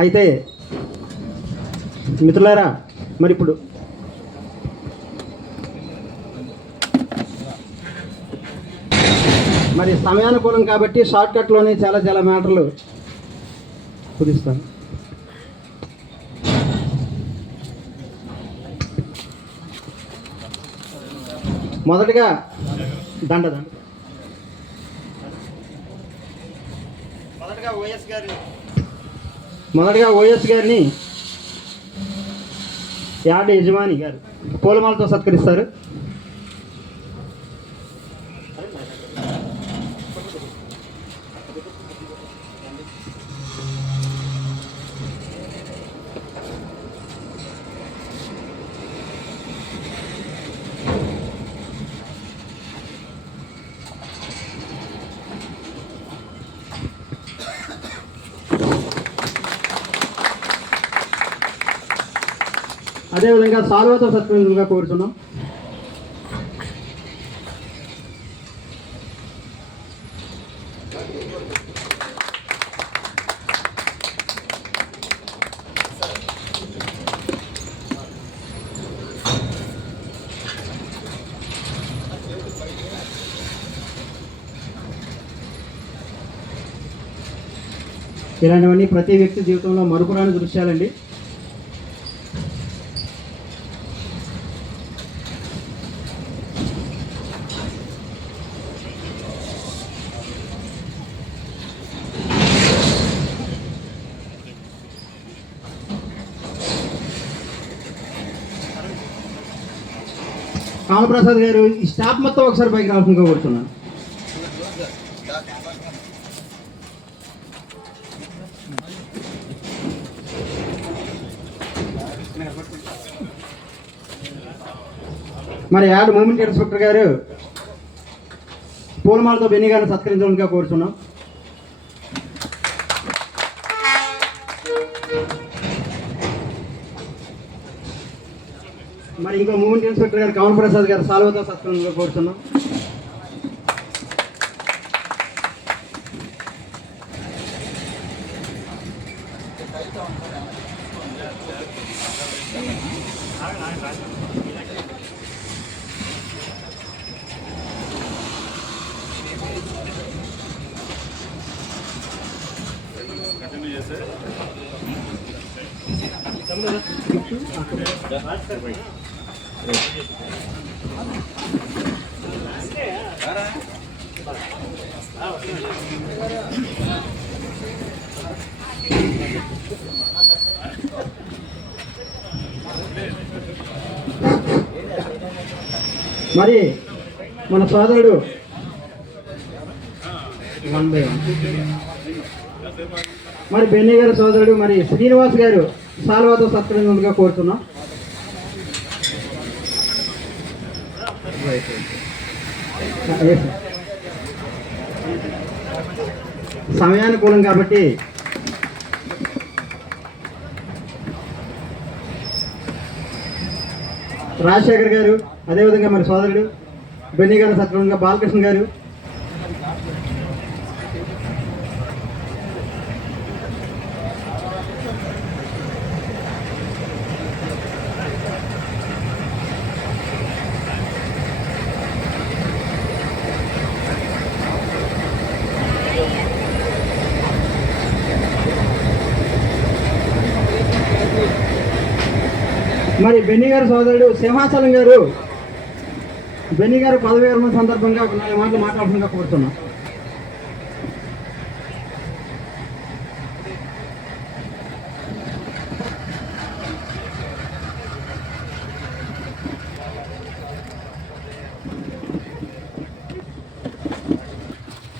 అయితే మిత్రులారా, మరి ఇప్పుడు మరి సమయానుకూలం కాబట్టి షార్ట్కట్లోనే చాలా మ్యాటర్లు కుదిస్తాను. మొదటగా మొదటగా ఓఎస్ గారిని యార్డ్ యజమాని గారు పూలమాలతో సత్కరిస్తారు. అదేవిధంగా సాల్వతో సత్కరించగా కోరుతున్నాం. ఇలాంటివన్నీ ప్రతి వ్యక్తి జీవితంలో మరుపురాని దృశ్యాలండి. కామప్రసాద్ గారు ఈ స్టాఫ్ మొత్తం ఒకసారి పైకి రావాల్సిందిగా కోరుతున్నాను. మరి యాడ్ మూమెంట్ ఇన్స్పెక్టర్ గారు పూలమాలతో బెన్నీ గారిని సత్కరించడానికి కోరుతున్నాం. మరి ఇంకో మూమెంట్ ఇన్స్పెక్టర్ గారు కమల్ ప్రసాద్ గారు సాల్వతో సత్కరించడానికి కోరుతున్నాం. మరి మన సోదరుడు మరి బెన్నీ గారి సోదరుడు మరి శ్రీనివాస్ గారు సాల్వాతో సత్కరించగా కోరుతున్నాం. సమయానుకూలం కాబట్టి రాజశేఖర్ గారు, అదేవిధంగా మరి సోదరుడు బెన్నీ గారు సత్కరించగా బాలకృష్ణ గారు, మరి బెన్నీ గారి సోదరుడు సింహాచలం గారు బెన్నీ గారు పదవి విరమణ సందర్భంగా ఒక 4 మాటలు మాట్లాడుతుండగా కోరుతున్నాం.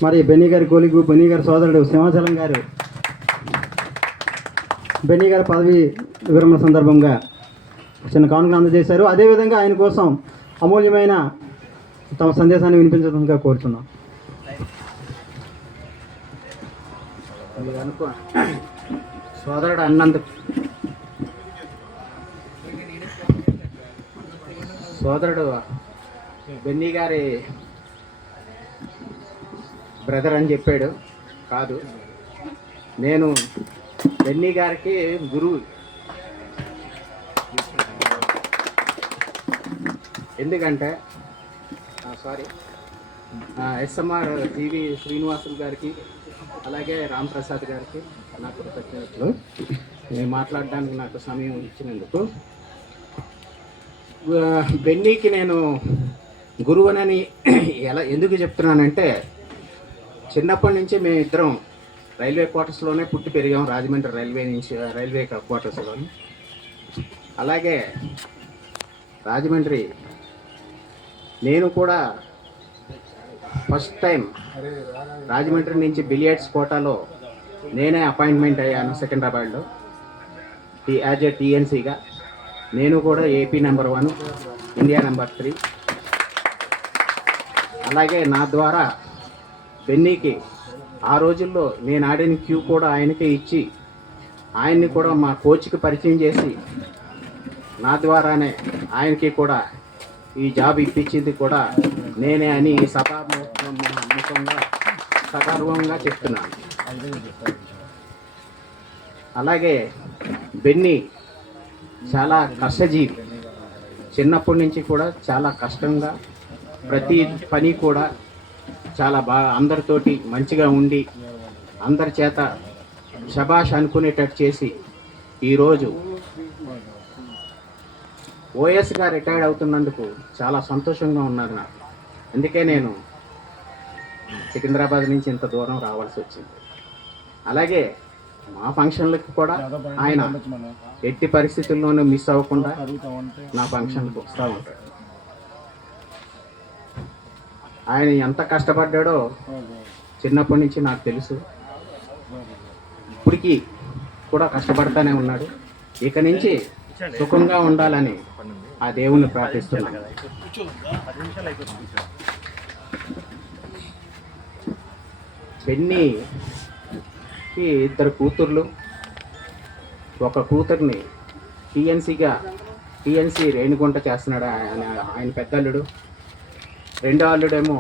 మరి బెన్నీ గారి కోలిగు బెన్నీ గారి సోదరుడు సింహాచలం గారు బెన్నీ గారి పదవి విరమణ సందర్భంగా చిన్న కానుకలు అందజేశారు. అదేవిధంగా ఆయన కోసం అమూల్యమైన తమ సందేశాన్ని వినిపించడంగా కోరుతున్నాం. సోదరుడు అన్నందుకు సోదరుడు బెన్నీ గారి బ్రదర్ అని చెప్పాడు. కాదు, నేను బెన్నీ గారికి గురువు. ఎందుకంటే ఎస్ఎంఆర్ జీవి శ్రీనివాసులు గారికి అలాగే రామ్ ప్రసాద్ గారికి నా కృతజ్ఞతలు. నేను మాట్లాడడానికి నాకు సమయం ఇచ్చినందుకు. బెన్నీకి నేను గురువునని ఎందుకు చెప్తున్నానంటే, చిన్నప్పటి నుంచి మేము ఇద్దరం రైల్వే క్వార్టర్స్లోనే పుట్టి పెరిగాం, రాజమండ్రి రైల్వే క్వార్టర్స్లోని. అలాగే రాజమండ్రి నేను కూడా ఫస్ట్ టైం రాజమండ్రి నుంచి బిలియర్డ్స్ కోటాలో నేనే అపాయింట్మెంట్ అయ్యాను సికింద్రాబాద్లో యాజ్ ఏ టీఎన్సీగా. నేను కూడా ఏపీ నెంబర్ 1, ఇండియా నెంబర్ 3. అలాగే నా ద్వారా బెన్నీకి ఆ రోజుల్లో నేను ఆడిన క్యూ కూడా ఆయనకే ఇచ్చి ఆయన్ని కూడా మా కోచ్కి పరిచయం చేసి నా ద్వారానే ఆయనకి కూడా ఈ జాబ్ ఇప్పించింది కూడా నేనే అని సభాముఖంగా సగర్వంగా చెప్తున్నాను. అలాగే బెన్నీ చాలా కష్టజీవి. చిన్నప్పటి నుంచి కూడా చాలా కష్టంగా ప్రతి పని కూడా చాలా బాగా అందరితోటి మంచిగా ఉండి అందరి చేత శబాష్ అనుకునేటట్టు చేసి ఈరోజు ఓఎస్గా రిటైర్డ్ అవుతున్నందుకు చాలా సంతోషంగా ఉన్నది నాకు. అందుకే నేను సికింద్రాబాద్ నుంచి ఇంత దూరం రావాల్సి వచ్చింది. అలాగే మా ఫంక్షన్లకు కూడా ఆయన ఎట్టి పరిస్థితుల్లోనూ మిస్ అవ్వకుండా నా ఫంక్షన్కి వస్తూ ఉంటాడు. ఆయన ఎంత కష్టపడ్డాడో చిన్నప్పటి నుంచి నాకు తెలుసు. ఇప్పటికీ కూడా కష్టపడతానే ఉన్నాడు. ఇక నుంచి సుఖంగా ఉండాలని ఆ దేవుణ్ణి ప్రార్థిస్తున్నాను. బెన్నీకి 2 కూతుర్లు, ఒక కూతుర్ని టీఎన్సీ రేణిగుంట చేస్తున్నాడు ఆయన పెద్దల్లుడు. 2వ అల్లుడేమో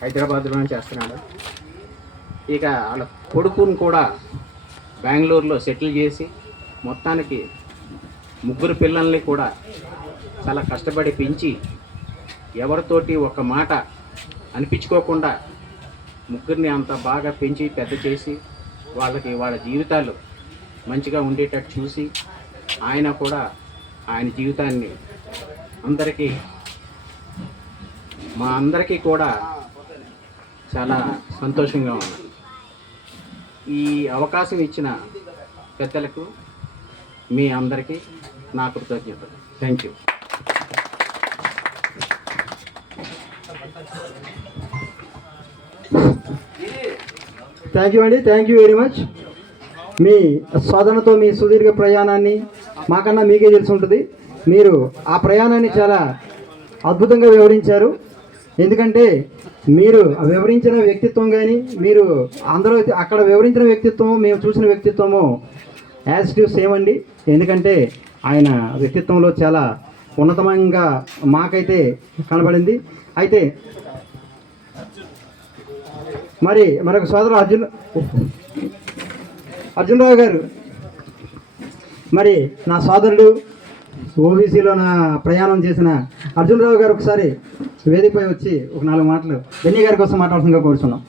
హైదరాబాద్లోనే చేస్తున్నాడు. ఇక వాళ్ళ కొడుకుని కూడా బెంగళూరులో సెటిల్ చేసి మొత్తానికి 3 పిల్లల్ని కూడా చాలా కష్టపడి పెంచి ఎవరితోటి ఒక మాట అనిపించుకోకుండా 3 అంత బాగా పెంచి పెద్ద చేసి వాళ్ళ జీవితాలు మంచిగా ఉండేటట్టు చూసి ఆయన కూడా ఆయన జీవితాన్ని మా అందరికీ కూడా చాలా సంతోషంగా ఉన్నది. ఈ అవకాశం ఇచ్చిన పెద్దలకు మీ అందరికీ నా కృతజ్ఞతలు. Thank you. థ్యాంక్ యూ అండి. Thank you very much. మీ సాధనతో మీ సుదీర్ఘ ప్రయాణాన్ని మాకన్నా మీకే తెలిసి ఉంటుంది. మీరు ఆ ప్రయాణాన్ని చాలా అద్భుతంగా వివరించారు. ఎందుకంటే మీరు వివరించిన వ్యక్తిత్వం కానీ మీరు అందరూ అక్కడ వివరించిన వ్యక్తిత్వం మేము చూసిన వ్యక్తిత్వము యాజ్ టు సేమ్ అండి. ఎందుకంటే ఆయన వ్యక్తిత్వంలో చాలా ఉన్నతమంగా మాకైతే కనబడింది. అయితే మరొక సోదరు అర్జునరావు గారు, మరి నా సోదరుడు ఓబీసీలో నా ప్రయాణం చేసిన అర్జునరావు గారు ఒకసారి వేదికపై వచ్చి ఒక 4 మాటలు బెన్నీ గారి కోసం మాట్లాడుతుందిగా కోరుతున్నాం.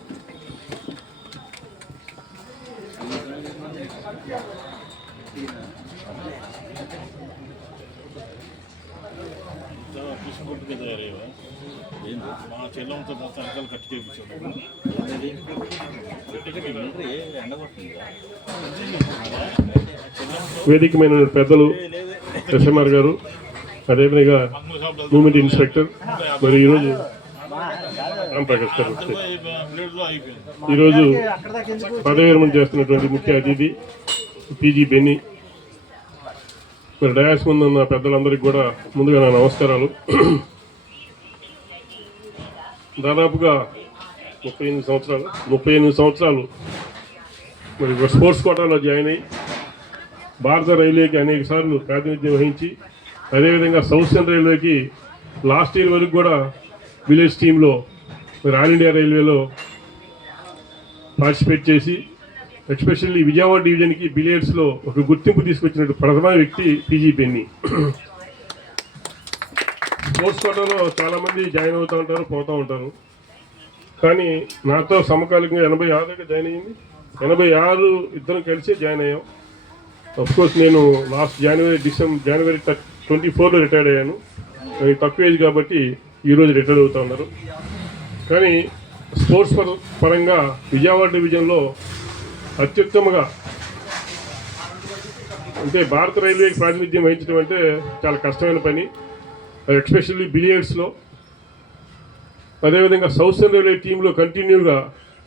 వేదికమైన పెద్దలు ఎస్ఎంఆర్ గారు, అదేవిధంగా మూమెంట్ ఇన్స్పెక్టర్, మరి ఈరోజు రామప్రకాష్ గారు, ఈరోజు పదవి విరమణ చేస్తున్నటువంటి ముఖ్య అతిథి పీజీ బెన్నీ, మరి డయాస్ ముందు ఉన్న పెద్దలందరికీ కూడా ముందుగా నా నమస్కారాలు. దాదాపుగా 38 సంవత్సరాలు మరి స్పోర్ట్స్ కోటాలో జాయిన్ అయ్యి భారత రైల్వేకి అనేక సార్లు ప్రాతినిధ్యం వహించి, అదేవిధంగా సౌత్ సెంట్రల్ రైల్వేకి లాస్ట్ ఇయర్ వరకు కూడా విలేజ్ టీంలో మరి ఆల్ ఇండియా రైల్వేలో పార్టిసిపేట్ చేసి, ఎస్పెషల్లీ విజయవాడ డివిజన్కి బిలియర్డ్స్లో ఒక గుర్తింపు తీసుకొచ్చినట్టు ప్రథమ వ్యక్తి పీజీ బెన్నీ. స్పోర్ట్స్ కోటాలో చాలామంది జాయిన్ అవుతూ ఉంటారు, పోతూ ఉంటారు. కానీ నాతో సమకాలికంగా 86 జాయిన్ అయ్యింది. 86 ఇద్దరం కలిసి జాయిన్ అయ్యాం. కోర్స్ నేను లాస్ట్ జనవరి 24లో రిటైర్డ్ అయ్యాను. నేను తక్కువ ఏజ్ కాబట్టి ఈరోజు రిటైర్ అవుతూ ఉన్నారు. కానీ స్పోర్ట్స్ పరంగా విజయవాడ డివిజన్లో అత్యుత్తమంగా అంటే భారత రైల్వేకి ప్రాతినిధ్యం వహించడం అంటే చాలా కష్టమైన పని, ఎస్పెషల్లీ బిలియర్డ్స్లో. అదేవిధంగా సౌతర్న్ రైల్వే టీంలో కంటిన్యూగా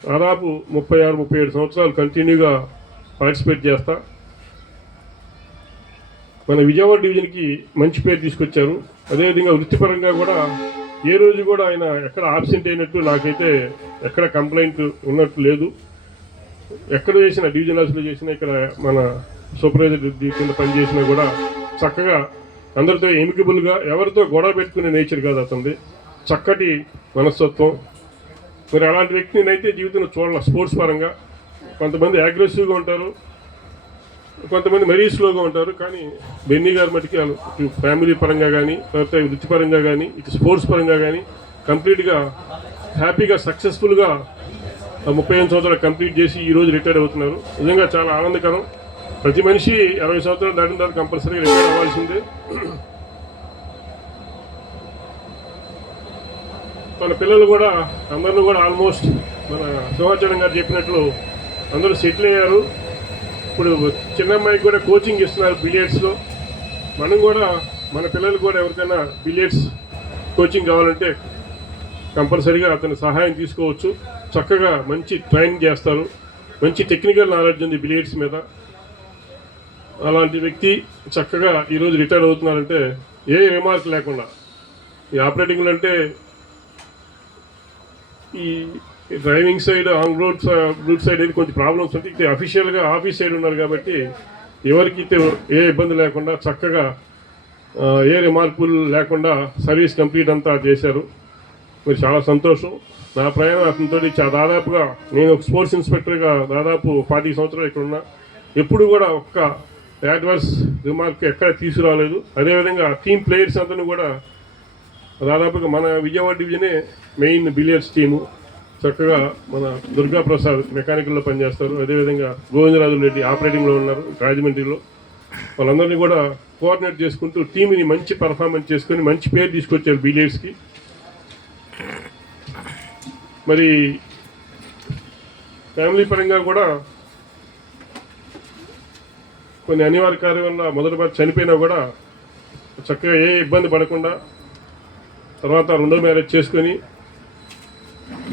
దాదాపు 36-37 సంవత్సరాలు కంటిన్యూగా పార్టిసిపేట్ చేస్తా మన విజయవాడ డివిజన్కి మంచి పేరు తీసుకొచ్చారు. అదేవిధంగా వృత్తిపరంగా కూడా ఏ రోజు కూడా ఆయన ఎక్కడ ఆబ్సెంట్ అయినట్టు నాకైతే ఎక్కడ కంప్లైంట్ ఉన్నట్టు లేదు. ఎక్కడ చేసినా డివిజన్ ఆఫీస్లో చేసినా, ఇక్కడ మన సూపర్వైజర్ కింద పనిచేసినా కూడా చక్కగా అందరితో ఎమికబుల్గా, ఎవరితో గొడవ పెట్టుకునే నేచర్ కాదు అతనిది. చక్కటి మనస్తత్వం. మరి అలాంటి వ్యక్తిని అయితే జీవితంలో చూడాలి. స్పోర్ట్స్ పరంగా కొంతమంది అగ్రెసివ్గా ఉంటారు, కొంతమంది మరీ స్లోగా ఉంటారు. కానీ బెన్నీ గారు మటుకి ఇటు ఫ్యామిలీ పరంగా కానీ, తర్వాత వృత్తిపరంగా కానీ, ఇటు స్పోర్ట్స్ పరంగా కానీ కంప్లీట్గా హ్యాపీగా సక్సెస్ఫుల్గా 35 సంవత్సరాలు కంప్లీట్ చేసి ఈరోజు రిటైర్ అవుతున్నారు. నిజంగా చాలా ఆనందకరం. ప్రతి మనిషి 60 సంవత్సరాలు దాటిన తర్వాత కంపల్సరీగా రిటైర్ అవ్వాల్సిందే. మన పిల్లలు కూడా అందరూ కూడా ఆల్మోస్ట్ మన సింహాచలం గారు చెప్పినట్లు అందరూ సెటిల్ అయ్యారు. ఇప్పుడు చిన్న అమ్మాయికి కూడా కోచింగ్ ఇస్తున్నారు బిలియర్డ్స్లో. మనం కూడా మన పిల్లలు కూడా ఎవరికైనా బిలియర్డ్స్ కోచింగ్ కావాలంటే కంపల్సరీగా అతని సహాయం తీసుకోవచ్చు. చక్కగా మంచి ట్రైనింగ్ చేస్తారు, మంచి టెక్నికల్ నాలెడ్జ్ ఉంది బిలియర్డ్స్ మీద. అలాంటి వ్యక్తి చక్కగా ఈరోజు రిటైర్ అవుతున్నారంటే ఏ రిమార్క్ లేకుండా. ఈ ఆపరేటింగ్లు అంటే ఈ driving side, on route side అయితే కొంచెం ప్రాబ్లమ్స్ ఉంటాయి. ఇది అఫీషియల్గా ఆఫీస్ సైడ్ ఉన్నారు కాబట్టి ఎవరికి ఏ ఇబ్బంది లేకుండా చక్కగా ఏ రిమార్కులు లేకుండా సర్వీస్ కంప్లీట్ అంతా చేశారు. మరి చాలా సంతోషం. నా ప్రయాణం అతనితో దాదాపుగా నేను ఒక స్పోర్ట్స్ ఇన్స్పెక్టర్గా దాదాపు 40 సంవత్సరాలు ఇక్కడ ఉన్నా. ఎప్పుడు కూడా ఒక్క అడ్వర్స్ రిమార్క్ ఎక్కడ తీసుకురాలేదు. అదేవిధంగా టీమ్ ప్లేయర్స్ అందరినీ కూడా దాదాపుగా మన విజయవాడ డివిజనే మెయిన్ బిలియర్డ్స్ టీము. చక్కగా మన దుర్గా ప్రసాద్ మెకానికల్లో పనిచేస్తారు. అదేవిధంగా గోవిందరాజు రెడ్డి ఆపరేటింగ్లో ఉన్నారు రాజమండ్రిలో. వాళ్ళందరినీ కూడా కోఆర్డినేట్ చేసుకుంటూ టీంని మంచి పర్ఫార్మెన్స్ చేసుకొని మంచి పేరు తీసుకొచ్చారు బిలియర్డ్స్కి. మరి ఫ్యామిలీ పరంగా కూడా కొన్ని అనివార్య కార్యం వల్ల మొదటి బాగా చనిపోయినా కూడా చక్కగా ఏ ఇబ్బంది పడకుండా తర్వాత రెండో మ్యారేజ్ చేసుకొని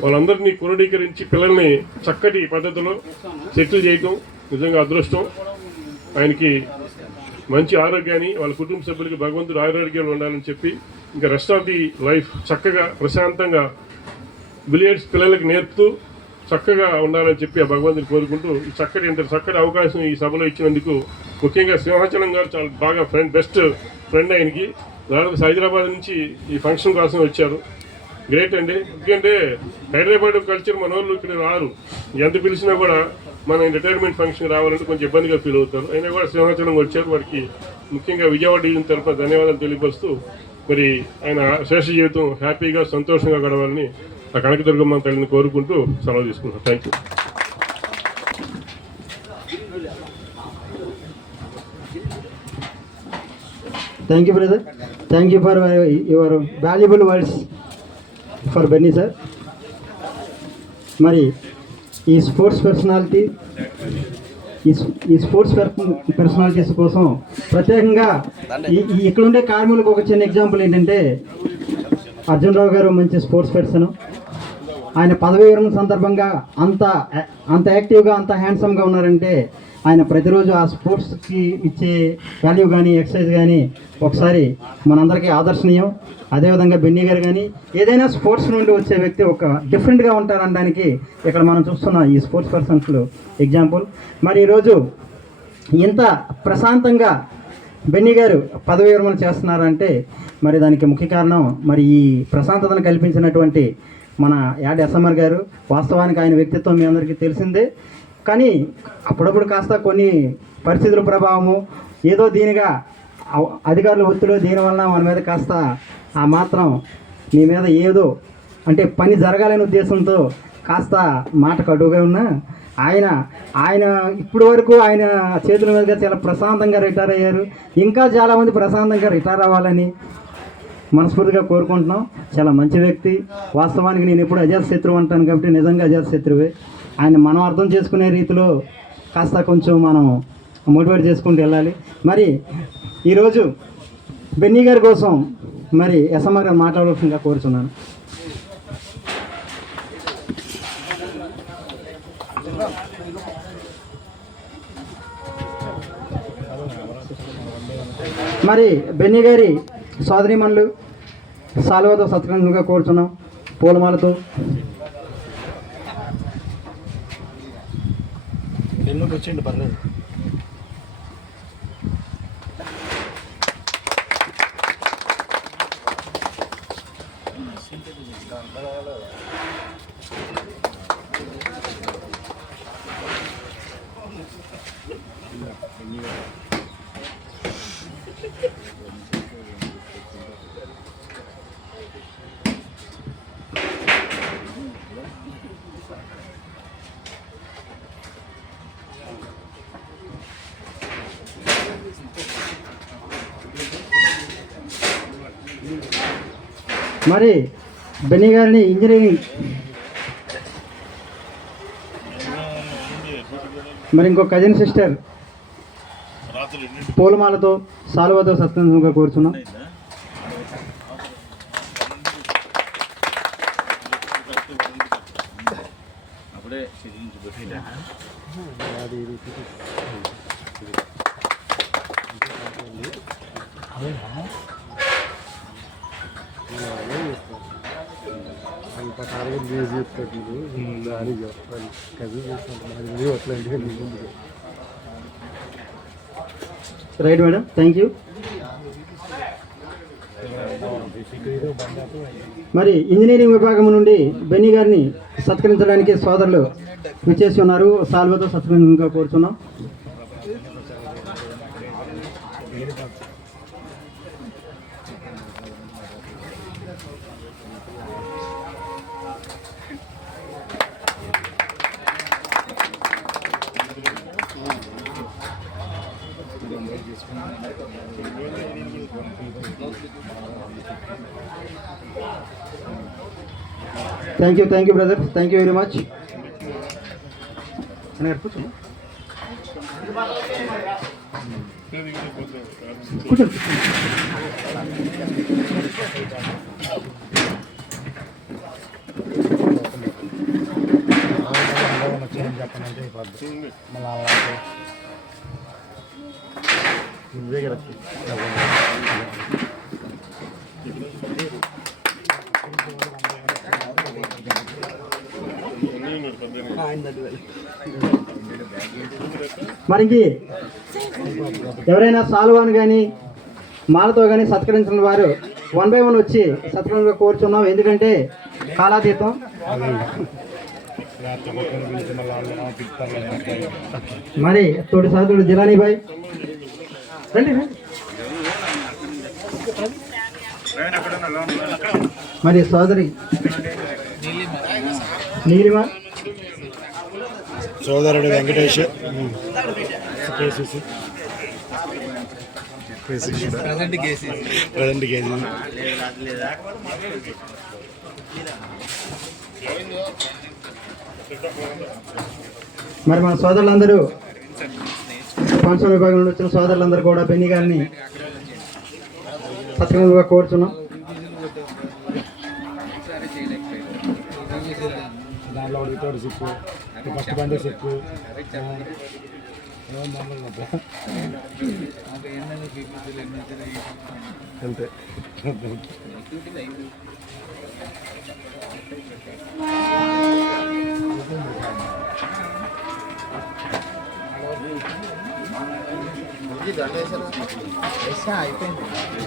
వాళ్ళందరినీ క్రోడీకరించి పిల్లల్ని చక్కటి పద్ధతిలో సెటిల్ చేయటం నిజంగా అదృష్టం. ఆయనకి మంచి ఆరోగ్యాన్ని, వాళ్ళ కుటుంబ సభ్యులకి భగవంతుడు ఆరోగ్యాలు ఉండాలని చెప్పి ఇంకా రెస్ట్ ఆఫ్ ది లైఫ్ చక్కగా ప్రశాంతంగా బిలియర్డ్స్ పిల్లలకి నేర్పుతూ చక్కగా ఉండాలని చెప్పి ఆ భగవంతుని కోరుకుంటూ ఈ చక్కటి అవకాశం ఈ సభలో ఇచ్చినందుకు ముఖ్యంగా సింహాచలం గారు చాలా బాగా బెస్ట్ ఫ్రెండ్ ఆయనకి. దాదాపు హైదరాబాద్ నుంచి ఈ ఫంక్షన్ కోసం వచ్చారు. గ్రేట్ అండి. ఎందుకంటే హైదరాబాద్ కల్చర్ మన వాళ్ళు ఇక్కడ రారు. ఎంత పిలిచినా కూడా మన రిటైర్మెంట్ ఫంక్షన్ రావాలంటే కొంచెం ఇబ్బందిగా ఫీల్ అవుతారు. అయినా కూడా సింహాచలం వచ్చారు. వారికి ముఖ్యంగా విజయవాడ డివిజన్ తరఫున ధన్యవాదాలు తెలియపరుస్తూ మరి ఆయన శేష జీవితం హ్యాపీగా సంతోషంగా గడవాలని ఆ కనకదుర్గమ్మ తల్లిని కోరుకుంటూ సెలవు తీసుకుంటాను. Thank you. Thank you brother. Thank you for your valuable words for Benny sir. మరి ఈ స్పోర్ట్స్ పర్సనాలిటీస్ కోసం ప్రత్యేకంగా ఇక్కడ ఉండే కార్మికులకు ఒక చిన్న ఎగ్జాంపుల్ ఏంటంటే అర్జున్ రావు గారు మంచి స్పోర్ట్స్ పర్సన్. ఆయన పదవి విరమణ సందర్భంగా అంత యాక్టివ్గా అంత హ్యాండ్సమ్గా ఉన్నారంటే ఆయన ప్రతిరోజు ఆ స్పోర్ట్స్కి ఇచ్చే వాల్యూ కానీ ఎక్సర్సైజ్ కానీ ఒకసారి మనందరికీ ఆదర్శనీయం. అదేవిధంగా బెన్నీ గారు కానీ ఏదైనా స్పోర్ట్స్ నుండి వచ్చే వ్యక్తి ఒక డిఫరెంట్గా ఉంటారనడానికి ఇక్కడ మనం చూస్తున్న ఈ స్పోర్ట్స్ పర్సన్స్లో ఎగ్జాంపుల్. మరి ఈరోజు ఇంత ప్రశాంతంగా బెన్నీ గారు పదవి విరమణ చేస్తున్నారంటే మరి దానికి ముఖ్య కారణం మరి ఈ ప్రశాంతతను కల్పించినటువంటి మన యాడ్ ఎస్ఎంఆర్ గారు. వాస్తవానికి ఆయన వ్యక్తిత్వం మీ అందరికీ తెలిసిందే. కానీ అప్పుడప్పుడు కాస్త కొన్ని పరిస్థితుల ప్రభావము ఏదో దీనిగా అధికారుల ఒత్తిడి దీనివల్ల మన మీద కాస్త ఆ మాత్రం మీ మీద ఏదో అంటే పని జరగాలనే ఉద్దేశంతో కాస్త మాట కటువుగా ఉన్నా ఆయన ఇప్పటి వరకు ఆయన చేతుల మీదుగా చాలా ప్రశాంతంగా రిటైర్ అయ్యారు. ఇంకా చాలామంది ప్రశాంతంగా రిటైర్ అవ్వాలని మనస్ఫూర్తిగా కోరుకుంటున్నాం. చాలా మంచి వ్యక్తి. వాస్తవానికి నేను ఎప్పుడు అజాత శత్రువు అంటాను కాబట్టి నిజంగా అజాత శత్రువే. ఆయన మనం అర్థం చేసుకునే రీతిలో కాస్త కొంచెం మనం మోటివేట్ చేసుకుంటూ వెళ్ళాలి. మరి ఈరోజు బెన్నీ గారి కోసం మరి ఎస్ఎంఆర్ గారు మాట్లాడవలసిందిగా కోరుచున్నాను. మరి బెన్నీ గారి సోదరీమణులు సాల్వాతో సత్కరించగా కోరుచున్నాం పూలమాలతో. వచ్చిండు పర్లేదు. మరి బెన్నీ గారిని ఇంజనీరింగ్ మరి ఇంకో కజిన్ సిస్టర్ పూలమాలతో సాల్వాతో సత్కరించగా కోరుచున్నాం. అంత కాలం చేసి చెప్తాడు అని చెప్పాలి కజిన్ చేస్తాను అట్లాంటి రైట్ మేడం, థ్యాంక్ యూ. మరి ఇంజనీరింగ్ విభాగం నుండి బెన్నీ గారిని సత్కరించడానికి సోదరులు విచ్చేసి ఉన్నారు. సాల్వాతో సత్కరించగా కోరుచున్నాం. Thank you brother, thank you very much. కూర్చోండి. చెప్పనంటే మళ్ళీ నువ్వే కదా మరి ఎవరైనా సాల్వాన్ కానీ మాలతో కానీ సత్కరించిన వారు 1 by 1 వచ్చి సత్కరించగా కోరుచున్నాం. ఎందుకంటే కాలాతీతం. మరి తోటి సాధుడు జిలానీ భాయ్ రండి. మరి సోదరి నీలిమ, సోదరుడు వెంకటేష్, ప్రజెంట్ కేజీ. మరి మన సోదరులందరూ ఫంక్షన్ విభాగం నుండి వచ్చిన సోదరులందరూ కూడా బెన్నీ గారిని సత్కరించగా కోరుచున్నాం. దాంట్లో ఒకటి సిక్కు ఫస్ట్ బండి సిక్కు అంతే.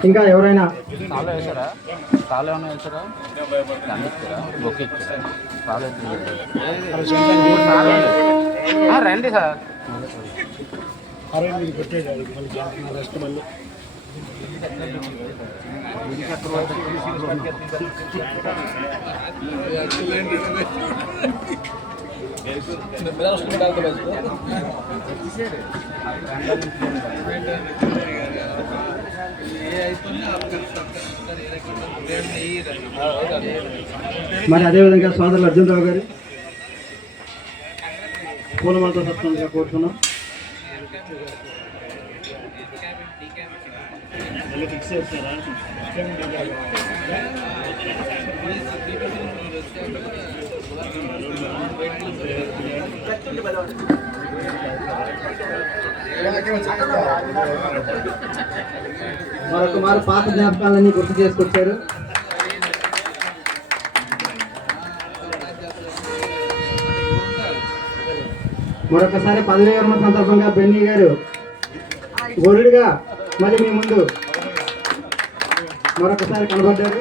ఇంకా ఎవరైనా చాలా వేసారా? చాలా ఏమైనా వేసారా? బొక్క ఇచ్చారా? రండి సార్. అరే మీరు పెట్టేది మళ్ళీ రెస్ట్ మళ్ళీ మరి అదేవిధంగా సోదరులు అర్జునరావు గారు పూలమాలతో సత్సంగా కోరుతున్నాం. ఫిక్స్ చేస్తారా? మరొక మారు పాత జ్ఞాపకాలన్నీ గుర్తు చేసుకొచ్చారు. మరొకసారి పదవి విరమణ సందర్భంగా బెన్నీ గారు గొర్రెడుగా మళ్ళీ మీ ముందు మరొకసారి కనబడ్డారు.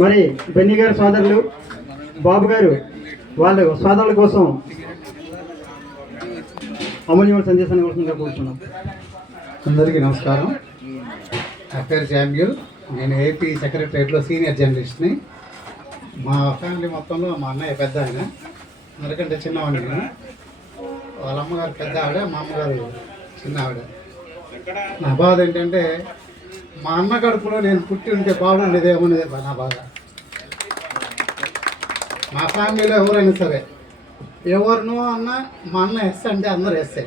మరి బెన్నీ గారి సోదరులు బాబు గారు వాళ్ళ సోదరుల కోసం అమూల్యమైన సందేశాన్ని కోసంగా కోరుతున్నాం. అందరికీ నమస్కారం. నా పేరు శామ్యూల్. నేను ఏపీ సెక్రటరియట్లో సీనియర్ జర్నలిస్ట్ని. మా ఫ్యామిలీ మొత్తంలో మా అన్నయ్య పెద్ద ఆయన, అందరికంటే చిన్నవాడిని నేను. వాళ్ళ అమ్మగారు పెద్ద ఆవిడ, మా అమ్మగారు చిన్న ఆవిడ. నా బాధ ఏంటంటే మా అన్న కడుపులో నేను పుట్టి ఉంటే బాగుండేదేమో అనేది నా బాధ. మా ఫ్యామిలీలో ఎవరైనా సరే ఎవరినో అన్న మా అన్న ఎస్ అంటే అందరూ ఎస్సే.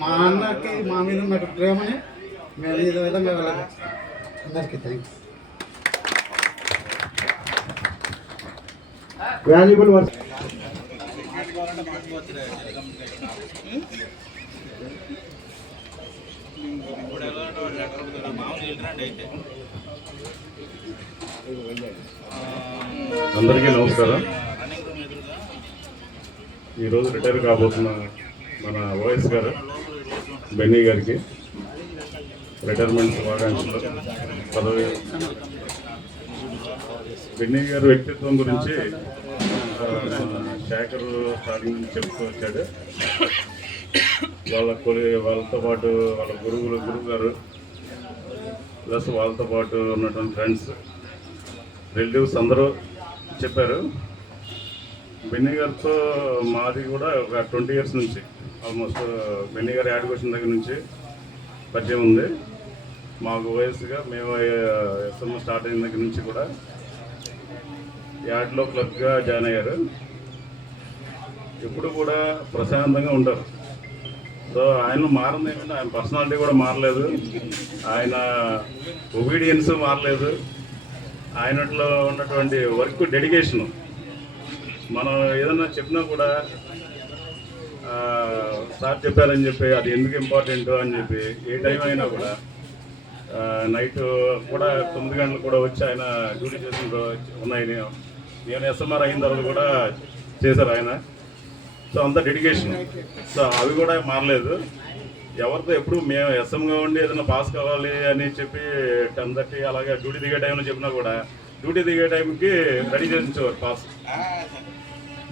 మా అన్నకి మా మీద ఉన్న ప్రేమని మేము ఈ విధంగా వెళ్ళాలి. అందరికీ థ్యాంక్స్. Valuable work. అందరికీ నమస్కారం. ఈరోజు రిటైర్ కాబోతున్న మన ఓఎస్ గారు బెన్నీ గారికి రిటైర్మెంట్ శుభాకాంక్షలు. పదవి బెన్నీ గారి వ్యక్తిత్వం గురించి శేఖర్ స్టార్టింగ్ నుంచి చెప్తూ వచ్చాడు. వాళ్ళతో పాటు వాళ్ళ గురువు గారు ప్లస్ వాళ్ళతో పాటు ఉన్నటువంటి ఫ్రెండ్స్ రిలేటివ్స్ అందరూ చెప్పారు. బెన్నీ గారితో మాది కూడా ఒక 20 years నుంచి ఆల్మోస్ట్ బెన్నీ గారి యాడ్కి వచ్చిన దగ్గర నుంచి పరిచయం ఉంది. మాకు వయసుగా మేము ఎస్ఎంఎస్ స్టార్ట్ అయిన దగ్గర నుంచి కూడా యాడ్లో క్లబ్గా జాయిన్ అయ్యారు. ఎప్పుడు కూడా ప్రశాంతంగా ఉంటారు. సో ఆయన మారింది ఏమంటే ఆయన పర్సనాలిటీ కూడా మారలేదు, ఆయన ఒబీడియన్స్ మారలేదు, ఆయనట్లో ఉన్నటువంటి వర్క్ డెడికేషను. మనం ఏదన్నా చెప్పినా కూడా సార్ చెప్పారని చెప్పి అది ఎందుకు ఇంపార్టెంట్ అని చెప్పి ఏ టైం అయినా కూడా నైట్ కూడా 9 గంటలు కూడా వచ్చి ఆయన డ్యూటీ చేసిన ఉన్నాయి. నేను ఎస్ఎంఆర్ అయిన తర్వాత కూడా చేశారు ఆయన. సో అంత డెడికేషన్. సో అవి కూడా మారలేదు. ఎవరితో ఎప్పుడు మేము ఎస్ఎంగా ఉండి ఏదైనా పాస్ కావాలి అని చెప్పి 10:30 అలాగే డ్యూటీ దిగే టైంలో చెప్పినా కూడా డ్యూటీ దిగే టైంకి రెడీ చేయించేవారు పాస్.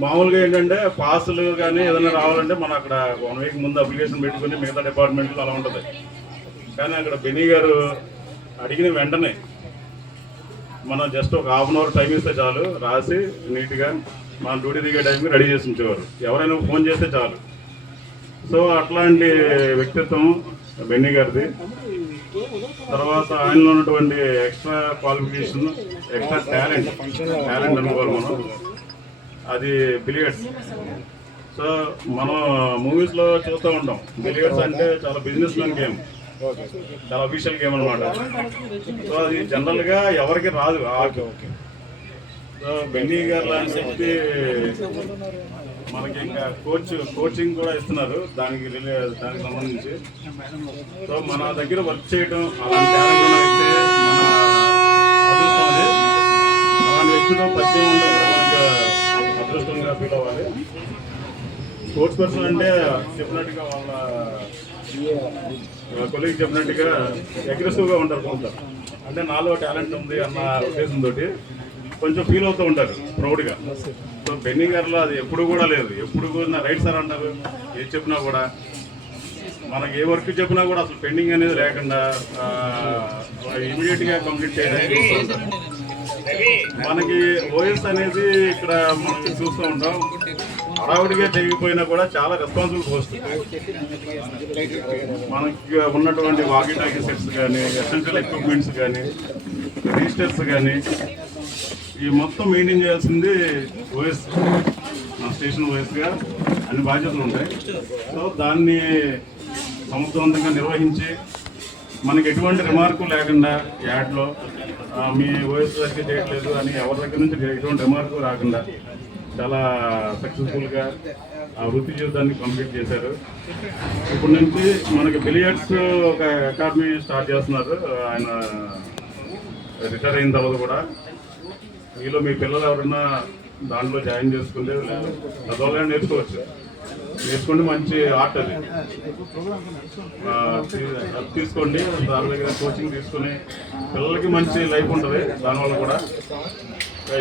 మామూలుగా ఏంటంటే పాసులు కానీ ఏదైనా రావాలంటే మనం అక్కడ 1 వీక్ ముందు అప్లికేషన్ పెట్టుకుని మిగతా డిపార్ట్మెంట్లో అలా ఉంటుంది. కానీ అక్కడ బెన్నీ గారు అడిగిన వెంటనే మనం జస్ట్ ఒక ½ అవర్ టైం ఇస్తే చాలు, రాసి నీట్గా మన డ్యూటీ దిగే టైంకి రెడీ చేసి ఉంచేవారు. ఎవరైనా ఫోన్ చేస్తే చాలు. సో అట్లాంటి వ్యక్తిత్వం బెన్నీ గారిది. తర్వాత ఆయనలో ఉన్నటువంటి ఎక్స్ట్రా క్వాలిఫికేషన్, ఎక్స్ట్రా టాలెంట్ అనుకోవాలి మనం, అది బిలియర్డ్స్. సో మనం మూవీస్లో చూస్తూ ఉంటాం బిలియర్డ్స్ అంటే చాలా బిజినెస్ మ్యాన్ గేమ్, చాలా అఫీషియల్ గేమ్ అనమాట. సో అది జనరల్గా ఎవరికి రాదు. సో బెన్నీ గారు లాంటి వ్యక్తి మనకి ఇంకా కోచింగ్ కూడా ఇస్తున్నారు దానికి సంబంధించి. సో మన దగ్గర వర్క్ చేయడం అలాంటి టాలెంట్ ఉన్న వ్యక్తి మన అదృష్టం. అది అలాంటి వ్యక్తితో పరిచయం ఉండడం మనకు అదృష్టంగా ఫీల్ అవ్వాలి. స్పోర్ట్స్ పర్సన్ అంటే చెప్పినట్టుగా వాళ్ళ కొలీగ్ చెప్పినట్టుగా అగ్రెసివ్గా ఉంటారు కొంత. అంటే నాలో టాలెంట్ ఉంది అన్న ఉద్దేశంతో కొంచెం ఫీల్ అవుతూ ఉంటారు ప్రౌడ్గా. సో బెన్నీ గారిలో అది ఎప్పుడు కూడా లేదు. ఎప్పుడు కూడా రైట్ సార్ అంటారు. ఏది చెప్పినా కూడా మనకి ఏ వర్క్ చెప్పినా కూడా అసలు పెండింగ్ అనేది లేకుండా ఇమీడియట్గా కంప్లీట్ చేయడానికి. మనకి ఓఎస్ అనేది ఇక్కడ మనం చూస్తూ ఉంటాం, హడావుడిగా జరిగిపోయినా కూడా చాలా రెస్పాన్సిబుల్ పోస్ట్. మనకి ఉన్నటువంటి వాకీ టాకీ సెట్స్ కానీ, ఎసెన్షియల్ ఎక్విప్మెంట్స్ కానీ, రిజిస్టర్స్ కానీ ఈ మొత్తం మెయింటైన్ చేయాల్సింది ఓఎస్, మన స్టేషన్ ఓఎస్గా అన్ని బాధ్యతలు ఉంటాయి. సో దాన్ని సమర్థవంతంగా నిర్వహించి మనకి ఎటువంటి రిమార్కు లేకుండా యాడ్లో మీ ఓఎస్ దగ్గర చేయట్లేదు అని ఎవరి దగ్గర నుంచి ఎటువంటి రిమార్కు రాకుండా చాలా సక్సెస్ఫుల్గా ఆ వృత్తి జీవితాన్ని కంప్లీట్ చేశారు. ఇప్పటి నుంచి మనకి బిలియర్డ్స్ ఒక అకాడమీ స్టార్ట్ చేస్తున్నారు ఆయన రిటైర్ అయిన తర్వాత కూడా. మీలో మీ పిల్లలు ఎవరైనా దాంట్లో జాయిన్ చేసుకుంటే చదవాలని నేర్చుకోండి. మంచి ఆర్ట్ అది తీసుకోండి. దాని దగ్గర కోచింగ్ తీసుకుని పిల్లలకి మంచి లైఫ్ ఉంటుంది దానివల్ల కూడా.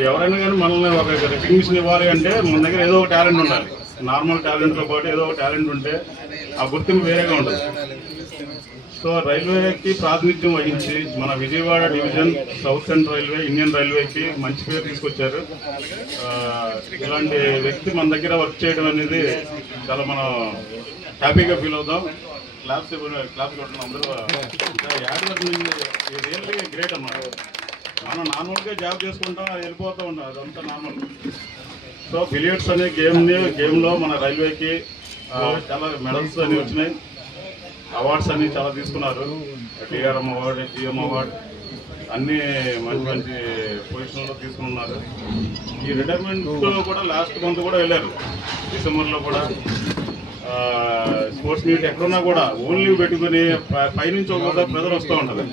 ఎవరైనా కానీ మనల్ని ఒక రికగ్నిషన్ ఇవ్వాలి అంటే మన దగ్గర ఏదో ఒక టాలెంట్ ఉండాలి. నార్మల్ టాలెంట్తో పాటు ఏదో ఒక టాలెంట్ ఉంటే ఆ గుర్తింపు వేరేగా ఉంటుంది. సో రైల్వేకి ప్రాతినిధ్యం వహించి మన Vijayawada division south central railway, Indian రైల్వేకి మంచి పేరు తీసుకొచ్చారు. ఇలాంటి వ్యక్తి మన దగ్గర వర్క్ చేయడం అనేది చాలా మనం హ్యాపీగా ఫీల్ అవుతాం. క్లాప్స్ కొట్టడం అందరూ యాడ్ వర్క్ రియల్లీ గ్రేట్ అన్నమాట. మనం నార్మల్గా జాబ్ చేసుకుంటాం, అది వెళ్ళిపోతూ ఉంటాం, అదంతా నార్మల్. సో బిలియర్డ్స్ అనే గేమ్లో మన రైల్వేకి చాలా మెడల్స్ అన్నీ వచ్చినాయి, అవార్డ్స్ అన్నీ చాలా తీసుకున్నారు. టీఆర్ఎం అవార్డు, టీఎం అవార్డు అన్నీ మంచి మంచి పొజిషన్లో తీసుకున్నారు. ఈ రిటైర్మెంట్లో కూడా లాస్ట్ మంత్ కూడా వెళ్ళారు, డిసెంబర్లో కూడా. స్పోర్ట్స్ మీట్ ఎక్కడున్నా కూడా ఓన్లీ పెట్టుకుని పైనుంచి ఒక్కొక్క ప్రెజర్ వస్తూ ఉంటుంది.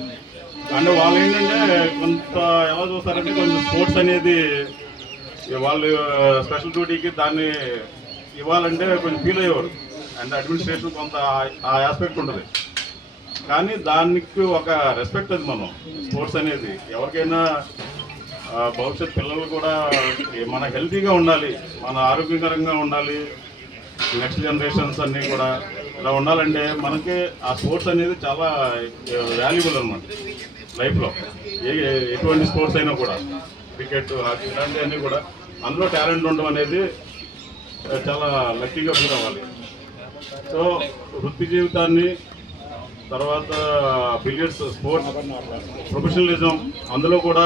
అంటే వాళ్ళు ఏంటంటే కొంత ఎలా చూస్తారంటే కొంచెం స్పోర్ట్స్ అనేది వాళ్ళు స్పెషల్ డ్యూటీకి దాన్ని ఇవ్వాలంటే కొంచెం ఫీల్ అయ్యేవారు. అండ్ అడ్మినిస్ట్రేషన్ కొంత ఆ ఆస్పెక్ట్ ఉంటుంది. కానీ దానికి ఒక రెస్పెక్ట్ అది మనం స్పోర్ట్స్ అనేది ఎవరికైనా భవిష్యత్ పిల్లలు కూడా మన హెల్తీగా ఉండాలి, మన ఆరోగ్యకరంగా ఉండాలి, నెక్స్ట్ జనరేషన్స్ అన్నీ కూడా ఇలా ఉండాలంటే మనకి ఆ స్పోర్ట్స్ అనేది చాలా వాల్యుబుల్ అనమాట లైఫ్లో. ఎటువంటి స్పోర్ట్స్ అయినా కూడా క్రికెట్, హాకీ ఇలాంటివన్నీ కూడా అందులో టాలెంట్ ఉండడం అనేది చాలా లక్కీగా ఫీల్ అవ్వాలి. సో వృత్తి జీవితాన్ని తర్వాత బిలియర్డ్స్ స్పోర్ట్స్ ప్రొఫెషనలిజం అందులో కూడా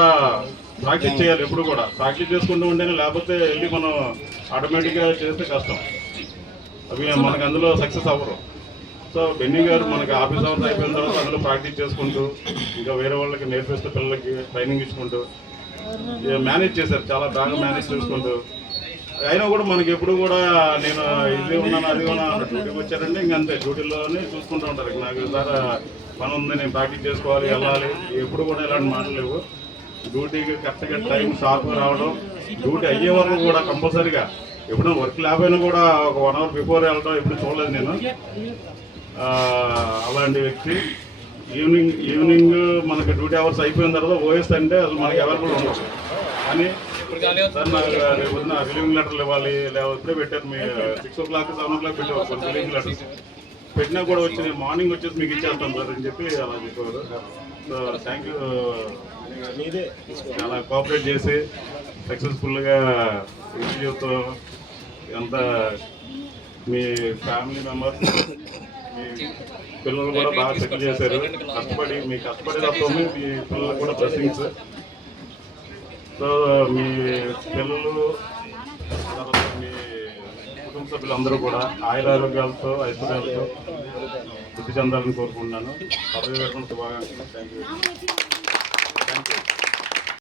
ప్రాక్టీస్ చేయాలి. ఎప్పుడు కూడా ప్రాక్టీస్ చేసుకుంటూ ఉంటేనే, లేకపోతే వెళ్ళి మనం ఆటోమేటిక్గా చేస్తే కష్టం, అవి మనకు అందులో సక్సెస్ అవ్వరు. సో బెన్నీ గారు మనకి ఆఫీస్ అవర్స్ అయిపోయిన తర్వాత అందులో ప్రాక్టీస్ చేసుకుంటూ ఇంకా వేరే వాళ్ళకి నేర్పిస్తూ పిల్లలకి ట్రైనింగ్ ఇచ్చుకుంటూ మేనేజ్ చేశారు, చాలా బాగా మేనేజ్ చేసుకుంటూ. అయినా కూడా మనకి ఎప్పుడు కూడా నేను ఇది ఉన్నాను అది ఉన్నాను డ్యూటీకి వచ్చారంటే ఇంకంతే, డ్యూటీలోనే చూసుకుంటూ ఉంటారు. నాకు సార్ పని ఉంది, నేను ప్రాక్టీస్ చేసుకోవాలి, వెళ్ళాలి, ఎప్పుడు కూడా ఇలాంటి మాటలు లేవు. డ్యూటీకి కరెక్ట్గా టైం షార్ప్గా రావడం, డ్యూటీ అయ్యే వరకు కూడా కంపల్సరీగా ఎప్పుడు వర్క్ లేకపోయినా కూడా ఒక 1 అవర్ బిఫోర్ వెళ్ళడం ఎప్పుడు చూడలేదు నేను. అలాంటి వ్యక్తి. ఈవినింగ్ మనకి డ్యూటీ అవర్స్ అయిపోయిన తర్వాత ఓఎస్ అంటే అసలు మనకి అవైలబుల్ ఉండదు అని సార్ నాకు రేపు రిలీవింగ్ లెటర్లు ఇవ్వాలి, ఇప్పుడే పెట్టారు మీ 6 o'clock 7 o'clock పెట్టారు కొన్ని రిలీవింగ్ లెటర్స్ పెట్టినా కూడా వచ్చి నేను మార్నింగ్ వచ్చేసి మీకు ఇచ్చేస్తాను సార్ అని చెప్పి అలా చెప్పారు. సో థ్యాంక్ యూ, చాలా కోఆపరేట్ చేసి సక్సెస్ఫుల్గా ఇంటర్వ్యూతో ఎంత మీ ఫ్యామిలీ మెంబర్స్ మీ పిల్లలు కూడా బాగా సెటిల్ చేశారు. కష్టపడి మీ కష్టపడే తప్పమే మీ పిల్లలు కూడా బ్లెస్సింగ్స్. సో మీ పిల్లలు తర్వాత మీ కుటుంబ సభ్యులందరూ కూడా ఆయురారోగ్యాలతో ఐశ్వర్యాలతో వృద్ధి చెందాలని కోరుకుంటున్నాను. పదవి వేతన శుభాకాంక్షలు. Thank you.